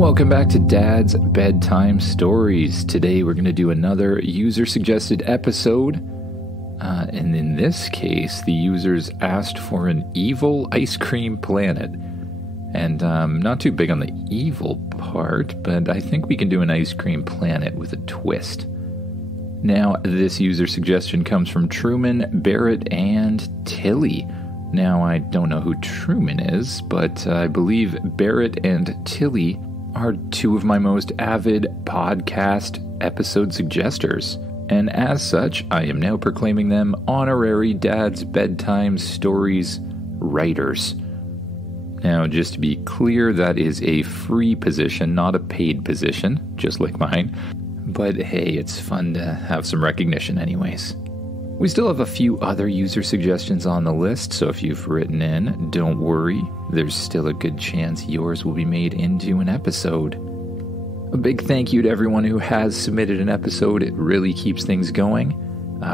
Welcome back to Dad's Bedtime Stories. Today we're going to do another user-suggested episode. And in this case, the users asked for an evil ice cream planet. And I'm not too big on the evil part, but I think we can do an ice cream planet with a twist. Now, this user suggestion comes from Truman, Barrett, and Tilly. Now, I don't know who Truman is, but I believe Barrett and Tilly are two of my most avid podcast episode suggesters, and as such, I am now proclaiming them honorary Dad's Bedtime Stories writers. Now, just to be clear, that is a free position, not a paid position, just like mine, but hey, it's fun to have some recognition anyways. We still have a few other user suggestions on the list, so if you've written in, don't worry. There's still a good chance yours will be made into an episode. A big thank you to everyone who has submitted an episode. It really keeps things going.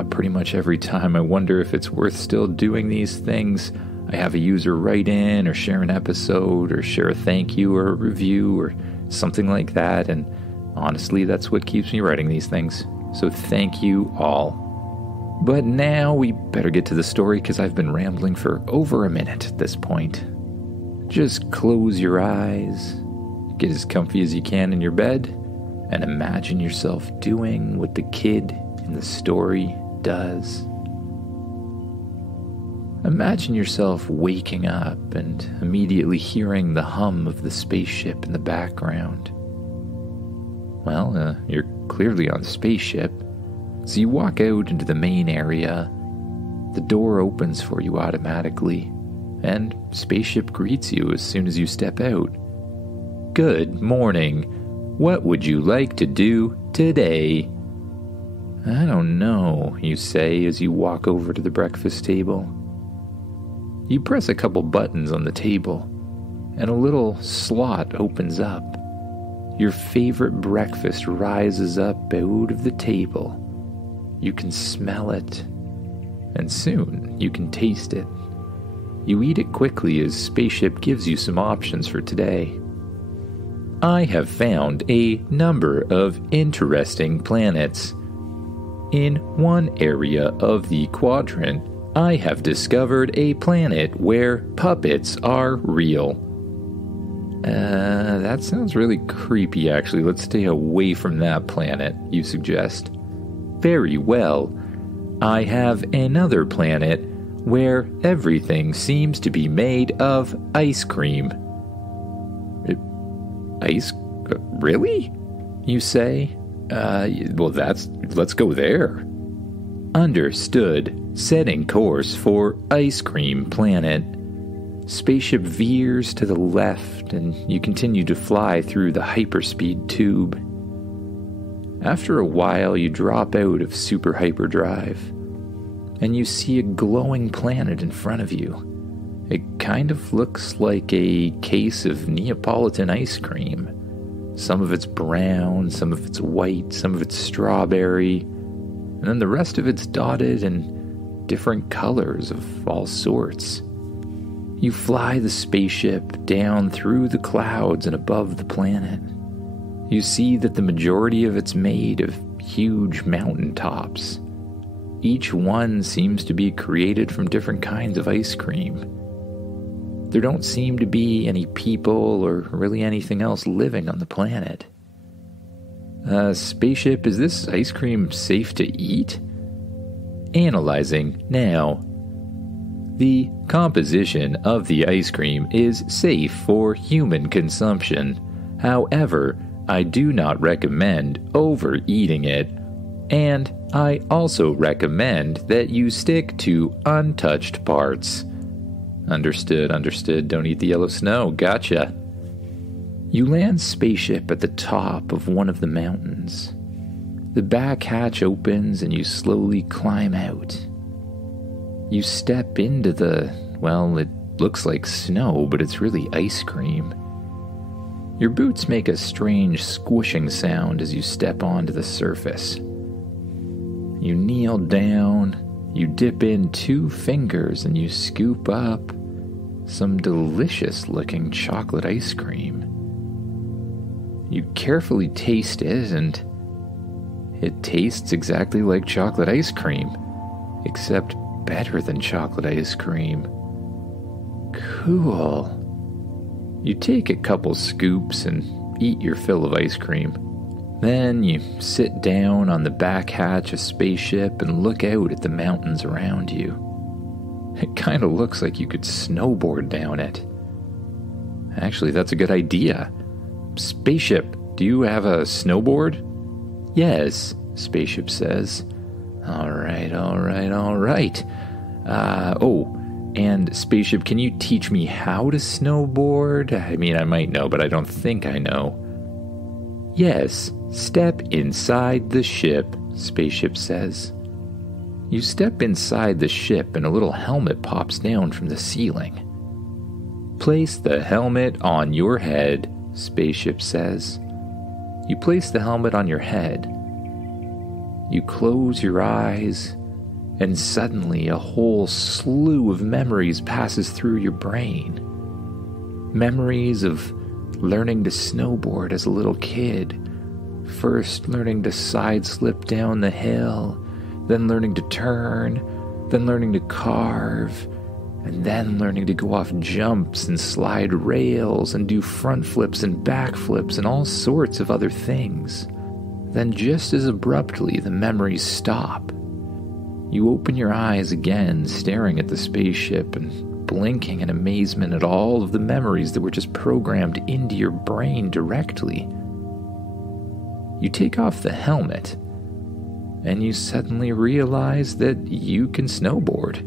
Pretty much every time I wonder if it's worth still doing these things. I have a user write in or share an episode or share a thank you or a review or something like that, and honestly, that's what keeps me writing these things. So thank you all. But now we better get to the story because I've been rambling for over a minute at this point. Just close your eyes, get as comfy as you can in your bed, and imagine yourself doing what the kid in the story does. Imagine yourself waking up and immediately hearing the hum of the spaceship in the background. Well, you're clearly on a spaceship. So you walk out into the main area, the door opens for you automatically, and spaceship greets you as soon as you step out. Good morning. What would you like to do today? I don't know, you say as you walk over to the breakfast table. You press a couple buttons on the table, and a little slot opens up. Your favorite breakfast rises up out of the table. You can smell it, and soon you can taste it. You eat it quickly as Spaceship gives you some options for today. I have found a number of interesting planets. In one area of the quadrant, I have discovered a planet where puppets are real. That sounds really creepy, actually. Let's stay away from that planet, you suggest. Very well. I have another planet where everything seems to be made of ice cream. Really? You say? Let's go there. Understood. Setting course for Ice Cream Planet. Spaceship veers to the left and you continue to fly through the hyperspeed tube. After a while, you drop out of super hyperdrive, and you see a glowing planet in front of you. It kind of looks like a case of Neapolitan ice cream. Some of it's brown, some of it's white, some of it's strawberry, and then the rest of it's dotted in different colors of all sorts. You fly the spaceship down through the clouds and above the planet. You see that the majority of it's made of huge mountain tops. Each one seems to be created from different kinds of ice cream. There don't seem to be any people or really anything else living on the planet. Spaceship, is this ice cream safe to eat? Analyzing now. The composition of the ice cream is safe for human consumption. However, I do not recommend overeating it, and I also recommend that you stick to untouched parts. Understood. Don't eat the yellow snow. Gotcha. You land Spaceship at the top of one of the mountains. The back hatch opens and you slowly climb out. You step into it looks like snow, but it's really ice cream. Your boots make a strange squishing sound as you step onto the surface. You kneel down, you dip in 2 fingers, and you scoop up some delicious-looking chocolate ice cream. You carefully taste it, and it tastes exactly like chocolate ice cream, except better than chocolate ice cream. Cool. You take a couple scoops and eat your fill of ice cream. Then you sit down on the back hatch of Spaceship and look out at the mountains around you. It kind of looks like you could snowboard down it. Actually, that's a good idea. Spaceship, do you have a snowboard? Yes, Spaceship says. All right. And Spaceship, can you teach me how to snowboard? I mean, I might know, but I don't think I know. Yes, step inside the ship, Spaceship says. You step inside the ship and a little helmet pops down from the ceiling. Place the helmet on your head, Spaceship says. You place the helmet on your head. You close your eyes, and suddenly a whole slew of memories passes through your brain. Memories of learning to snowboard as a little kid. First learning to side slip down the hill, then learning to turn, then learning to carve, and then learning to go off jumps and slide rails and do front flips and back flips and all sorts of other things. Then just as abruptly the memories stop. You open your eyes again, staring at the spaceship and blinking in amazement at all of the memories that were just programmed into your brain directly. You take off the helmet, and you suddenly realize that you can snowboard.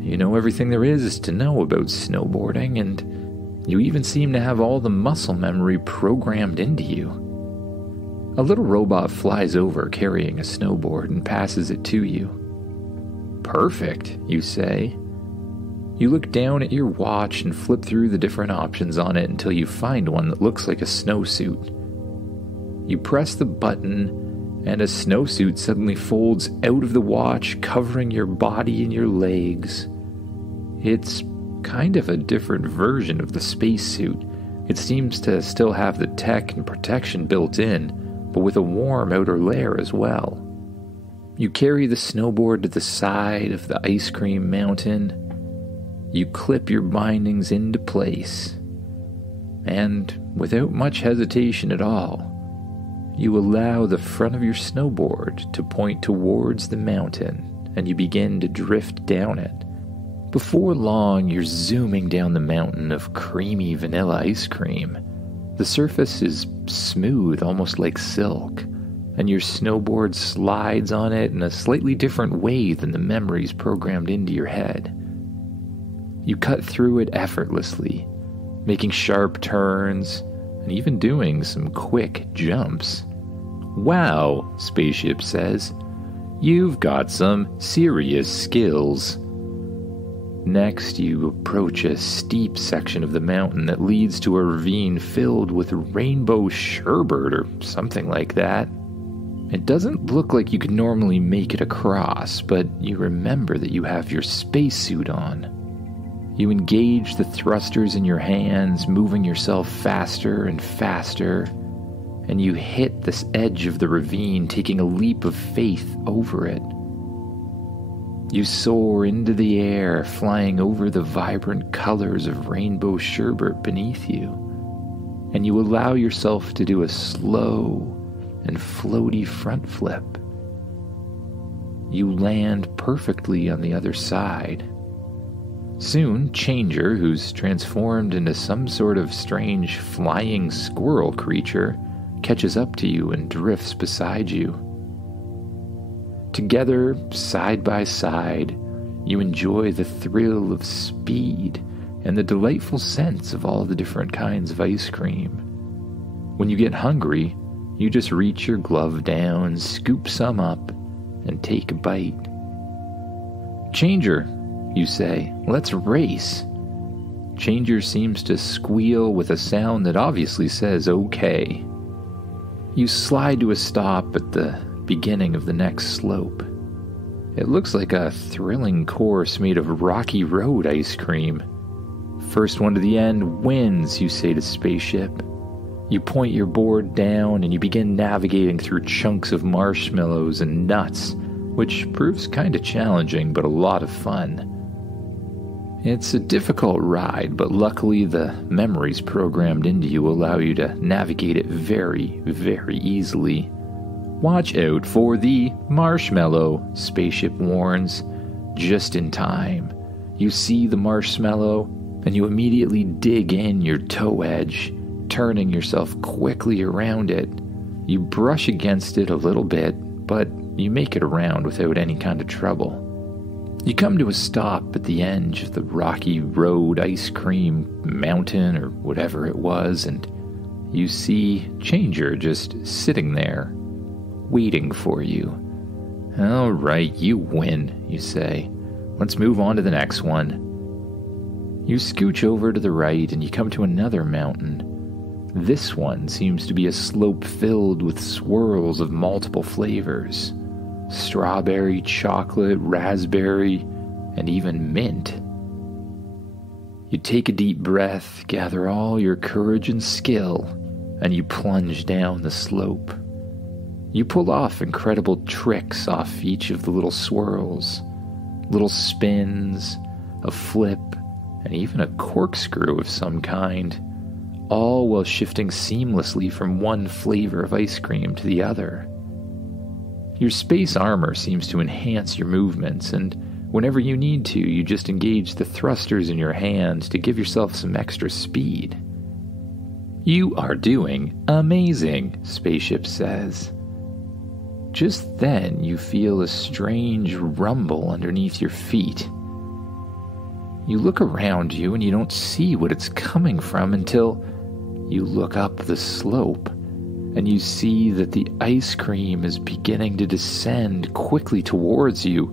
You know everything there is to know about snowboarding, and you even seem to have all the muscle memory programmed into you. A little robot flies over carrying a snowboard and passes it to you. Perfect, you say. You look down at your watch and flip through the different options on it until you find one that looks like a snowsuit. You press the button, and a snowsuit suddenly folds out of the watch, covering your body and your legs. It's kind of a different version of the spacesuit. It seems to still have the tech and protection built in, but with a warm outer layer as well. You carry the snowboard to the side of the ice cream mountain. You clip your bindings into place, and without much hesitation at all, you allow the front of your snowboard to point towards the mountain, and you begin to drift down it. Before long, you're zooming down the mountain of creamy vanilla ice cream. The surface is smooth, almost like silk, and your snowboard slides on it in a slightly different way than the memories programmed into your head. You cut through it effortlessly, making sharp turns, and even doing some quick jumps. Wow, Spaceship says. You've got some serious skills. Next, you approach a steep section of the mountain that leads to a ravine filled with rainbow sherbet or something like that. It doesn't look like you could normally make it across, but you remember that you have your spacesuit on. You engage the thrusters in your hands, moving yourself faster and faster, and you hit this edge of the ravine, taking a leap of faith over it. You soar into the air, flying over the vibrant colors of rainbow sherbet beneath you, and you allow yourself to do a slow and floaty front flip. You land perfectly on the other side. Soon, Changer, who's transformed into some sort of strange flying squirrel creature, catches up to you and drifts beside you. Together, side by side, you enjoy the thrill of speed and the delightful sense of all the different kinds of ice cream. When you get hungry, you just reach your glove down, scoop some up, and take a bite. Changer, you say, let's race. Changer seems to squeal with a sound that obviously says okay. You slide to a stop at the beginning of the next slope. It looks like a thrilling course made of Rocky Road ice cream. First one to the end wins, you say to Spaceship. You point your board down and you begin navigating through chunks of marshmallows and nuts, which proves kinda challenging but a lot of fun. It's a difficult ride, but luckily the memories programmed into you allow you to navigate it very, very easily. Watch out for the marshmallow, Spaceship warns. Just in time. You see the marshmallow, and you immediately dig in your toe edge, turning yourself quickly around it. You brush against it a little bit, but you make it around without any kind of trouble. You come to a stop at the edge of the rocky road ice cream mountain or whatever it was, and you see Changer just sitting there, waiting for you. All right, you win, you say. Let's move on to the next one. You scooch over to the right and you come to another mountain. This one seems to be a slope filled with swirls of multiple flavors. Strawberry, chocolate, raspberry, and even mint. You take a deep breath, gather all your courage and skill, and you plunge down the slope. You pull off incredible tricks off each of the little swirls. Little spins, a flip, and even a corkscrew of some kind, all while shifting seamlessly from one flavor of ice cream to the other. Your space armor seems to enhance your movements, and whenever you need to, you just engage the thrusters in your hand to give yourself some extra speed. You are doing amazing, Spaceship says. Just then, you feel a strange rumble underneath your feet. You look around you and you don't see what it's coming from until you look up the slope. And you see that the ice cream is beginning to descend quickly towards you.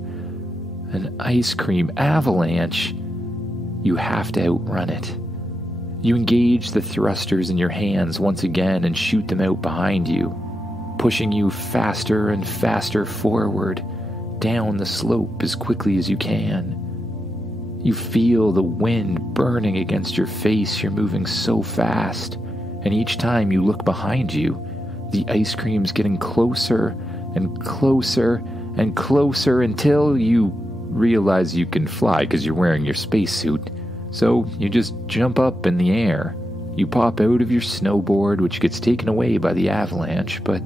An ice cream avalanche. You have to outrun it. You engage the thrusters in your hands once again and shoot them out behind you, pushing you faster and faster forward, down the slope as quickly as you can. You feel the wind burning against your face. You're moving so fast, and each time you look behind you, the ice cream's getting closer and closer and closer until you realize you can fly because you're wearing your spacesuit. So you just jump up in the air. You pop out of your snowboard, which gets taken away by the avalanche, but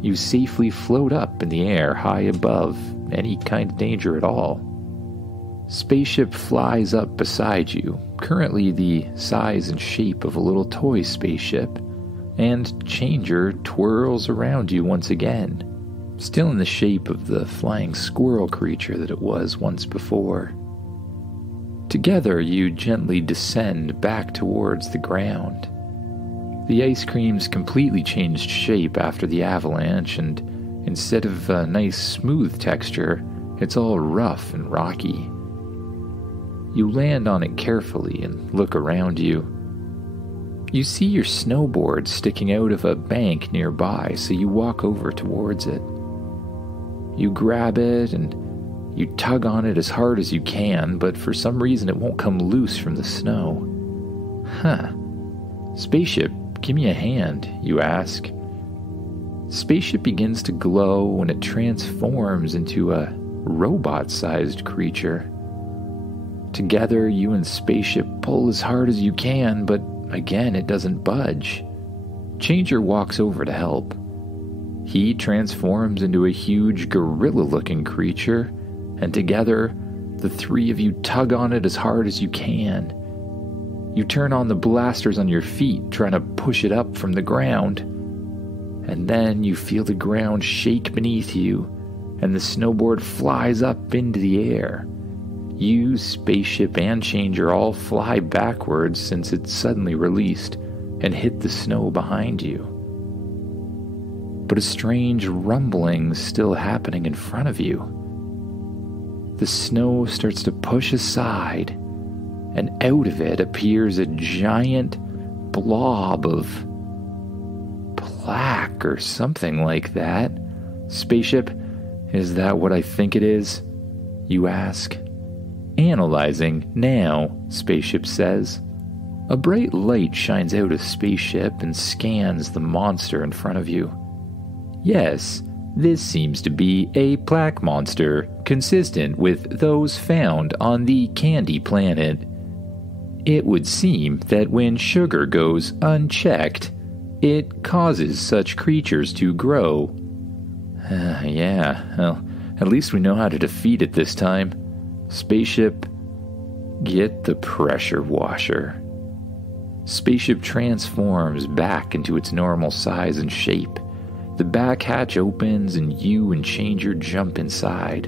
you safely float up in the air high above any kind of danger at all. Spaceship flies up beside you, currently the size and shape of a little toy spaceship, and Changer twirls around you once again, still in the shape of the flying squirrel creature that it was once before. Together, you gently descend back towards the ground. The ice cream's completely changed shape after the avalanche, and instead of a nice smooth texture, it's all rough and rocky. You land on it carefully and look around you. You see your snowboard sticking out of a bank nearby, so you walk over towards it. You grab it and you tug on it as hard as you can, but for some reason it won't come loose from the snow. Huh. Spaceship, give me a hand, you ask. Spaceship begins to glow and it transforms into a robot-sized creature. Together, you and Spaceship pull as hard as you can, but again, it doesn't budge. Changer walks over to help. He transforms into a huge gorilla-looking creature, and together, the three of you tug on it as hard as you can. You turn on the blasters on your feet, trying to push it up from the ground. And then you feel the ground shake beneath you, and the snowboard flies up into the air. You, Spaceship, and Changer all fly backwards since it's suddenly released and hit the snow behind you. But a strange rumbling's still happening in front of you. The snow starts to push aside, and out of it appears a giant blob of black or something like that. Spaceship, is that what I think it is? You ask. Analyzing now, Spaceship says. A bright light shines out of Spaceship and scans the monster in front of you. Yes, this seems to be a plaque monster, consistent with those found on the Candy Planet. It would seem that when sugar goes unchecked, it causes such creatures to grow. Yeah, well, at least we know how to defeat it this time. Spaceship, get the pressure washer. Spaceship transforms back into its normal size and shape. The back hatch opens and you and Changer jump inside.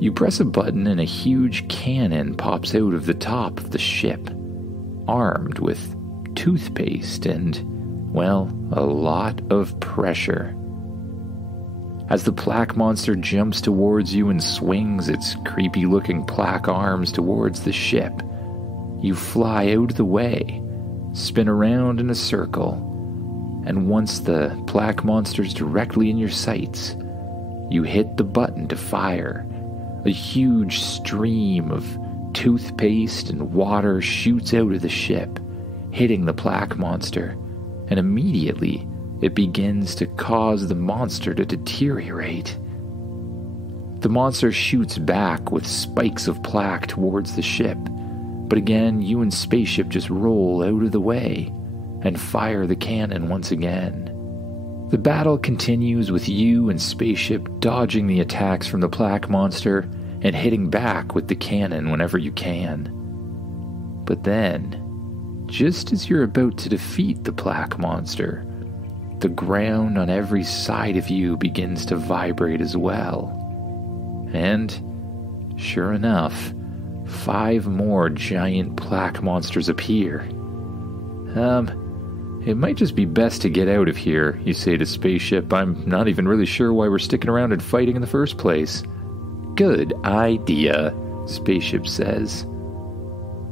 You press a button and a huge cannon pops out of the top of the ship, armed with toothpaste and, well, a lot of pressure. As the plaque monster jumps towards you and swings its creepy-looking plaque arms towards the ship, you fly out of the way, spin around in a circle, and once the plaque monster's directly in your sights, you hit the button to fire. A huge stream of toothpaste and water shoots out of the ship, hitting the plaque monster, and immediately it begins to cause the monster to deteriorate. The monster shoots back with spikes of plaque towards the ship, but again you and Spaceship just roll out of the way and fire the cannon once again. The battle continues with you and Spaceship dodging the attacks from the plaque monster and hitting back with the cannon whenever you can. But then, just as you're about to defeat the plaque monster, the ground on every side of you begins to vibrate as well. And, sure enough, 5 more giant plaque monsters appear. It might just be best to get out of here, you say to Spaceship. I'm not even really sure why we're sticking around and fighting in the first place. Good idea, Spaceship says.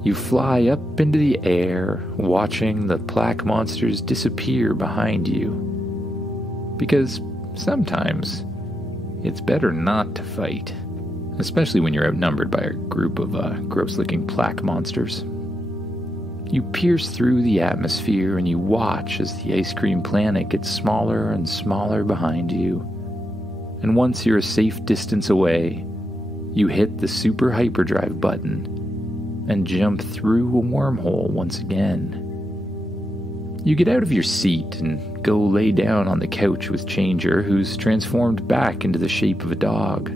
You fly up into the air, watching the plaque monsters disappear behind you. Because sometimes it's better not to fight, especially when you're outnumbered by a group of gross-looking plaque monsters. You pierce through the atmosphere and you watch as the ice cream planet gets smaller and smaller behind you. And once you're a safe distance away, you hit the super hyperdrive button and jump through a wormhole once again. You get out of your seat and go lay down on the couch with Changer, who's transformed back into the shape of a dog.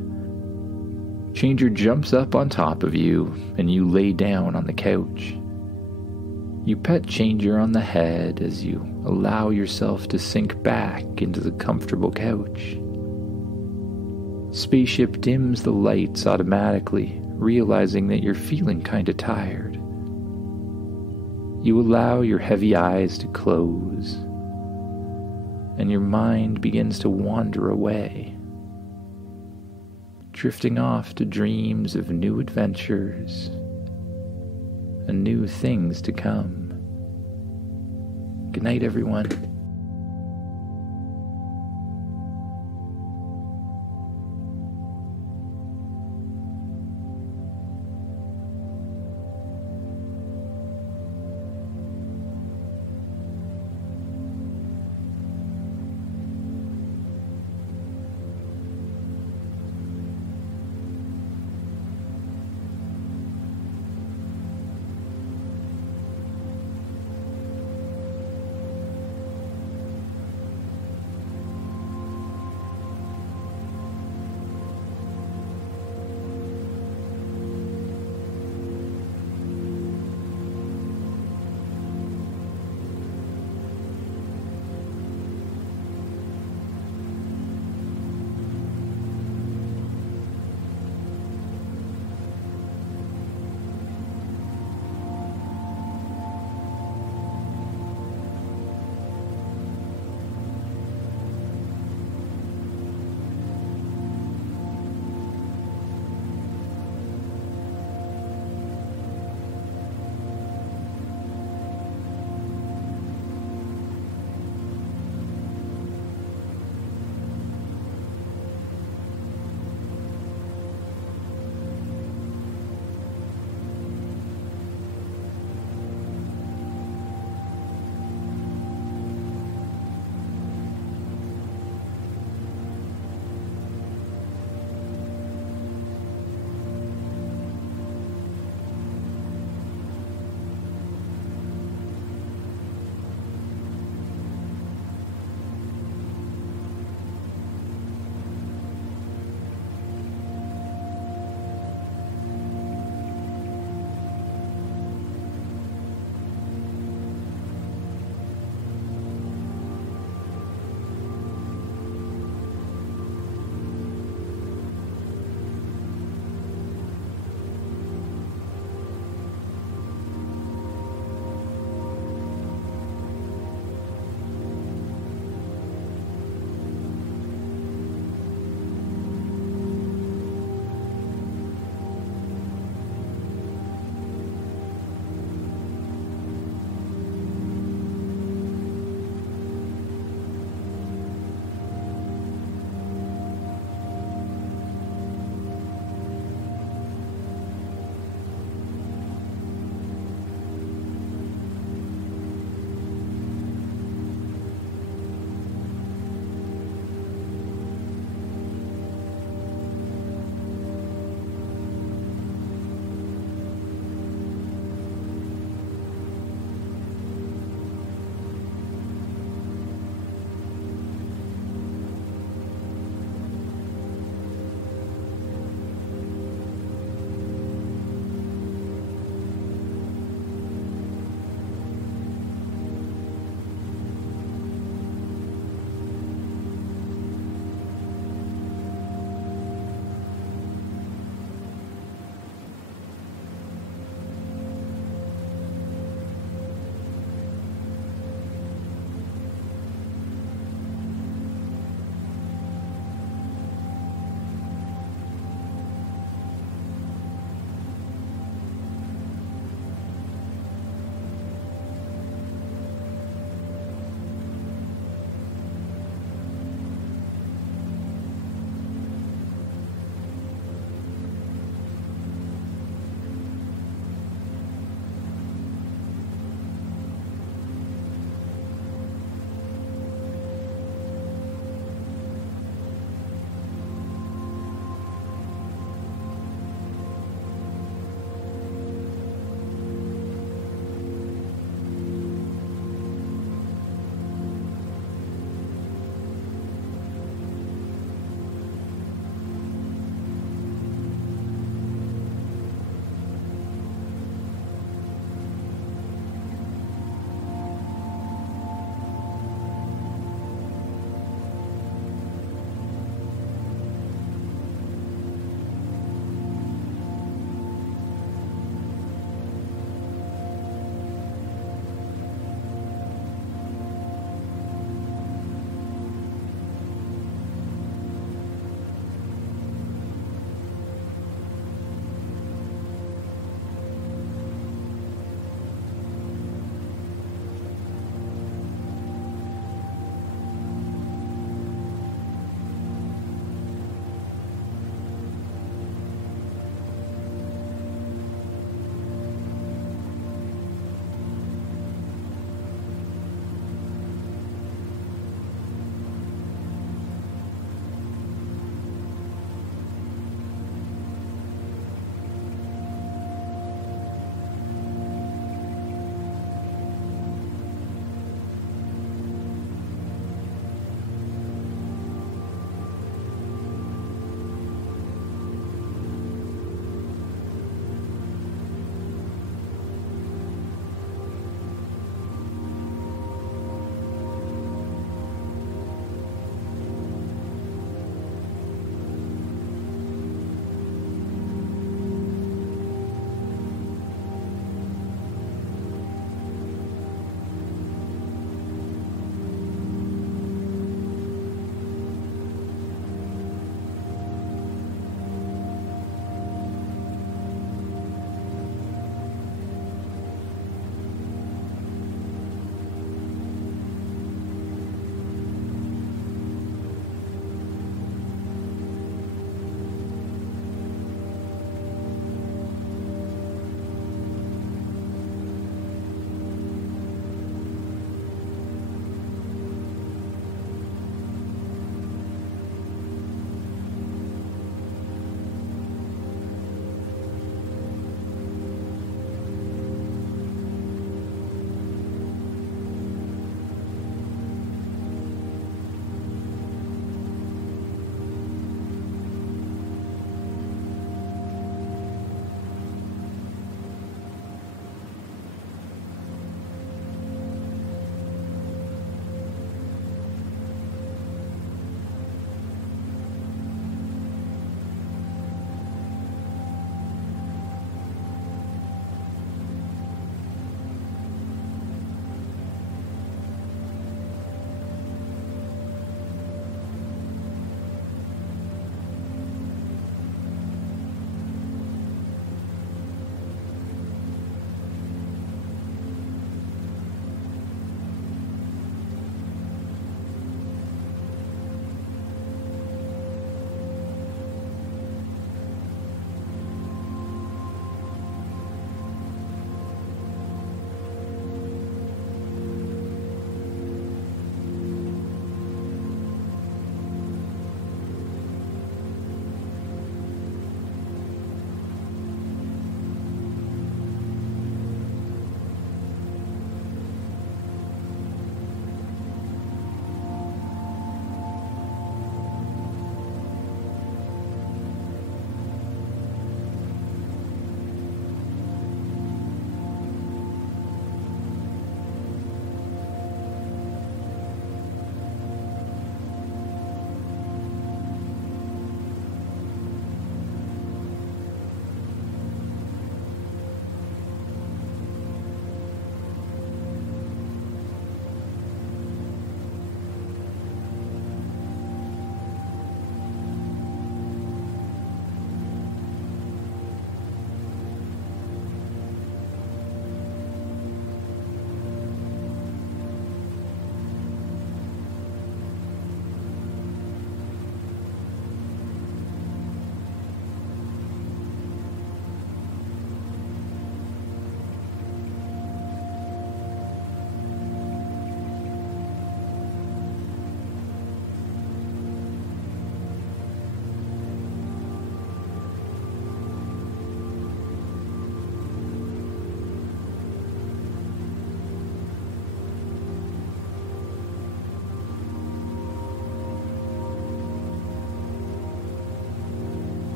Changer jumps up on top of you and you lay down on the couch. You pet Changer on the head as you allow yourself to sink back into the comfortable couch. Spaceship dims the lights automatically, realizing that you're feeling kinda tired. You allow your heavy eyes to close, and your mind begins to wander away, drifting off to dreams of new adventures and new things to come. Good night, everyone.